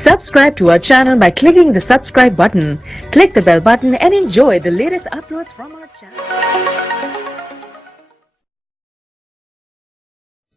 Subscribe to our channel by clicking the subscribe button. Click the bell button and enjoy the latest uploads from our channel.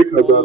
1000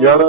11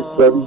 41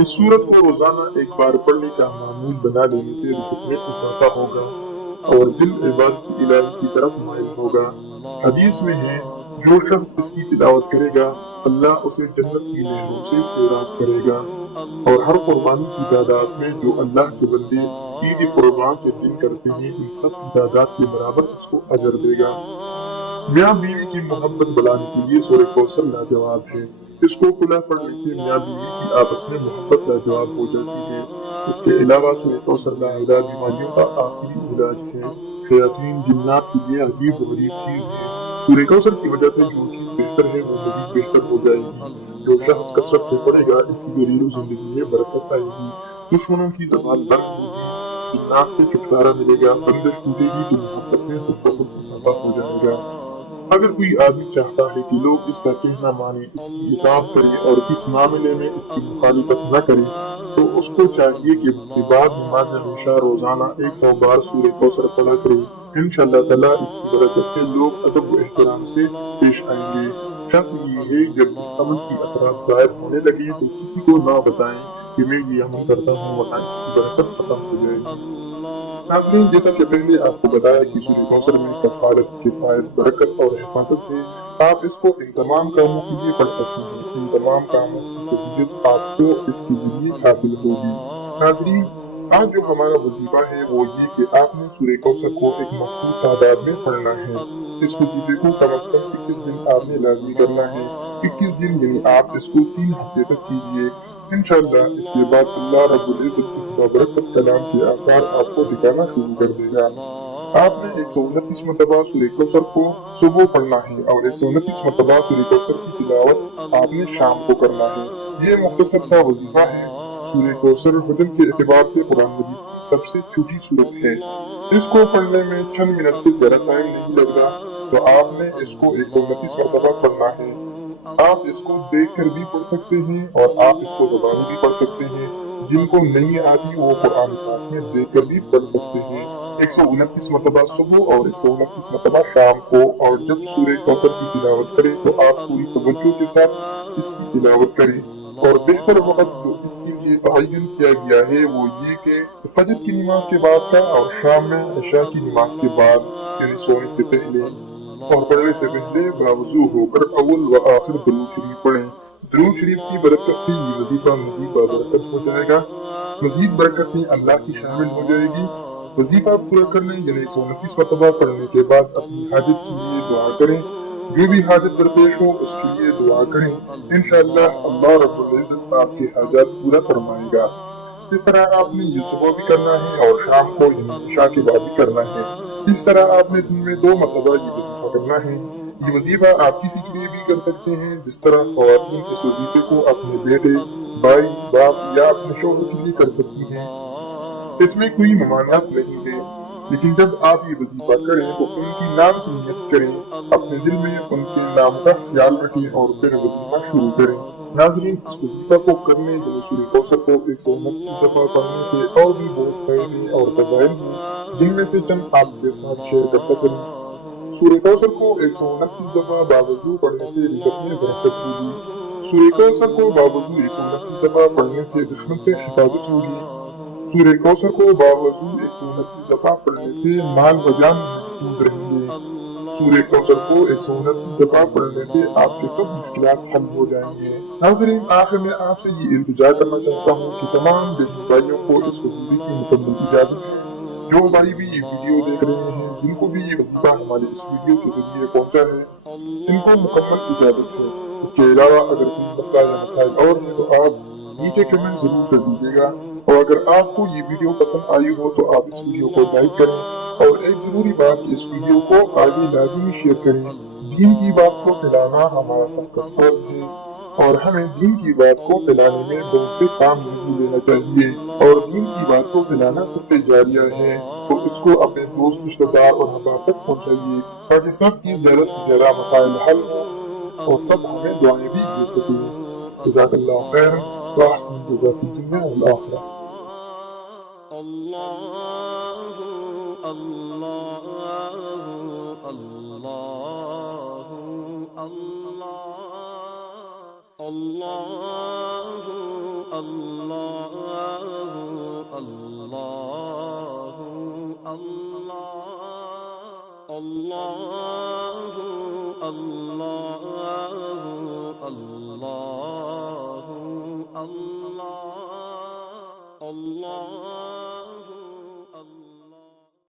اس سورت کو روزانہ ایک بار پڑھنے کا معمول بنا لینے سے رزق میں اضافہ ہوگا اور دل عبادت الہی کی طرف مائل ہوگا۔ حدیث میں ہے جو شخص اس کی تلاوت کرے گا اللہ اسے جنت کی نہروں سے سیراب کرے گا، اور ہر قربانی کی تعداد میں جو اللہ کے بندے عید قربان کے دن کرتے ہیں ان سب کی تعداد کے برابر اس کو اجر دے گا۔ میاں بیوی کی محبت بڑھانے کے لیے سورہ کوثر لاجواب ہے۔ اس کو کھلا پڑھنے سے میاں بیوی کی آپس میں محبت لاجواب ہو جاتی ہے۔ اس کے علاوہ سورہ کوثر لاعلاج بیماریوں کا آخری علاج ہے۔ شیاطین جنات کے لیے عجیب و غریب چیز ہے۔ سورہ کوثر کی وجہ سے جو چیز بہتر ہے وہ مزید بہتر ہو جائے گی۔ جو شخص کثرت سے پڑھے گا اس کی گھریلو زندگی میں برکت آئے گی، دشمنوں کی زبان بند ہوگی، جنات سے چھٹکارا ملے گا، بندش ٹوٹے گی تو محبت میں خود بخود اضافہ ہو جائے گا۔ اگر کوئی آدمی چاہتا ہے کہ لوگ اس کا کہنا مانیں، اس کی اطاعت کریں اور اس معاملے میں اس کی مخالفت نہ کریں تو اس کو چاہیے کہ بعد نماز عشاء روزانہ 100 بار سورہ کوثر پڑھا کرے۔ انشاءاللہ تعالیٰ اس کی برکت سے لوگ ادب و احترام سے پیش آئیں گے۔ شرط یہ ہے جب اس عمل کی اثرات ظاہر ہونے لگے تو کسی کو نہ بتائیں کہ میں یہ عمل کرتا ہوں ورنہ اس کی برکت ختم ہو جائے گی۔ ناظرین، جیسا کہ پہلے آپ کو بتایا کہ سورہ کوثر میں کفارت، کفایت، برکت اور حفاظت ہے، آپ اس کو ان تمام کاموں کے لیے پڑھ سکتے ہیں۔ ان تمام کاموں کی فضیلت آپ کو اس کے ذریعے حاصل ہوگی۔ ناظرین، آج جو ہمارا وظیفہ ہے وہ یہ کہ آپ نے سورہ کوثر کو ایک مخصوص تعداد میں پڑھنا ہے۔ اس وظیفے کو کم از کم 21 دن آپ نے لازمی کرنا ہے۔ 21 دن یعنی آپ اس کو 3 ہفتے تک کیجیے۔ انشاءاللہ اس کے بعد اللہ رب العزت اس بابرکت کلام کے آثار آپ کو دکھانا شروع کر دے گا۔ آپ نے 129 مرتبہ سورہ کوثر کو صبح پڑھنا ہے اور 129 مرتبہ سورہ کوثر کی تلاوت آپ نے شام کو کرنا ہے۔ یہ مختصر سا وظیفہ ہے۔ سورہ کوثر وزن کے اعتبار سے قرآن مجید کی سب سے چھوٹی سورت ہے۔ اس کو پڑھنے میں چند منٹ سے زیادہ ٹائم نہیں لگتا، تو آپ نے اس کو 129 مرتبہ پڑھنا ہے۔ آپ اس کو دیکھ کر بھی پڑھ سکتے ہیں اور آپ اس کو زبانی بھی پڑھ سکتے ہیں۔ جن کو نہیں آتی وہ قرآن پاک میں دیکھ کر بھی پڑھ سکتے ہیں۔ 129 مرتبہ صبح اور 129 مرتبہ شام کو، اور جب سورہ کوثر کی تلاوت کریں تو آپ پوری توجہ کے ساتھ اس کی تلاوت کریں، اور بہتر وقت جو اس کے لیے تعین کیا گیا ہے وہ یہ کہ فجر کی نماز کے بعد کا اور شام میں عشاء کی نماز کے بعد یعنی سونے سے پہلے اور پڑھنے سے پہلے باوضو ہو کر اول و آخر درود شریف پڑھیں۔ درود شریف کی برکت سے یہ وظیفہ مزید برکت ہو جائے گا، مزید برکت میں اللہ کی شامل ہو جائے گی۔ وظیفہ پورا کرنے یعنی 129 مرتبہ پڑھنے کے بعد اپنی حاجت کے لیے دعا کریں، جو بھی حاجت درپیش ہو اس کے لیے دعا کریں۔ انشاءاللہ اللہ رب العزت آپ کے حاجات پورا فرمائے گا۔ اس طرح آپ نے یہ صبح بھی کرنا ہے اور شام کو یعنی عشاء کے بعد بھی کرنا ہے۔ اس طرح آپ نے دن میں 2 مرتبہ یہ وظیفہ کرنا ہے۔ یہ وظیفہ آپ کسی کے لیے بھی کر سکتے ہیں، جس طرح خواتین اس وظیفے کو اپنے بیٹے، بھائی، باپ یا اپنے شوہر کے لیے کر سکتی ہیں۔ اس میں کوئی ممانعت نہیں ہے، لیکن جب آپ یہ وظیفہ کریں تو ان کی نام کی نیت کریں، اپنے دل میں ان کے نام کا خیال رکھیں اور پھر وظیفہ شروع کریں۔ ناظرین، اس وظیفہ کو کرنے یعنی سورہ کوثر کو 129 دفعہ پڑھنے سے اور بھی بہت فائدے اور فضائل ہیں، جن میں سے چند آپ کے ساتھ شیئر کرتا چلوں۔ سورہ کوثر کو 129 دفعہ باوضو پڑھنے سے رزق میں برکت ہوگی۔ سورہ کوثر کو باوضو 129 دفعہ پڑھنے سے دشمن سے حفاظت ہوگی۔ سورہ کوثر کو باوضو 129 دفعہ پڑھنے سے مال و جان محفوظ رہیں گے۔ سورہ کوثر کو 129 دفعہ پڑھنے سے آپ کے سب مشکلات حل ہو جائیں گے۔ ناظرین، آخر میں آپ سے یہ التجا کرنا چاہتا ہوں کہ تمام بہن بھائیوں کو اس وظیفے کی مکمل اجازت ہے۔ جو بھائی بھی یہ ویڈیو دیکھ رہے ہیں، جن کو بھی یہ وظیفہ ہمارے اس ویڈیو کے ذریعے پہنچا ہے، ان کو مکمل اجازت ہے۔ اس کے علاوہ اگر کوئی مسئلہ یا مسائل اور ہیں تو آپ نیچے کمنٹ ضرور کر دیجیے گا، اور اگر آپ کو یہ ویڈیو پسند آئی ہو تو آپ اس ویڈیو کو لائک کریں، اور ایک ضروری بات، اس ویڈیو کو آگے لازمی شیئر کریں۔ دین کی بات کو پھیلانا ہمارا سب کا فرض ہے، اور ہمیں دین کی بات کو پھیلانے میں بہت سے کام نہیں لینا چاہیے، اور دین کی بات کو پھیلانا صدقہ جاریہ ہے، تو اس کو اپنے دوست، رشتہ دار اور احباب تک پہنچائیے تاکہ سب کی زیادہ سے زیادہ مسائل حل ہوں اور سب ہمیں دعائیں بھی دے سکیں۔ جزاک اللہ خیر واحسن الجزاء فی الدنیا والآخرہ۔ اللہ الله الله الله الله الله الله الله الله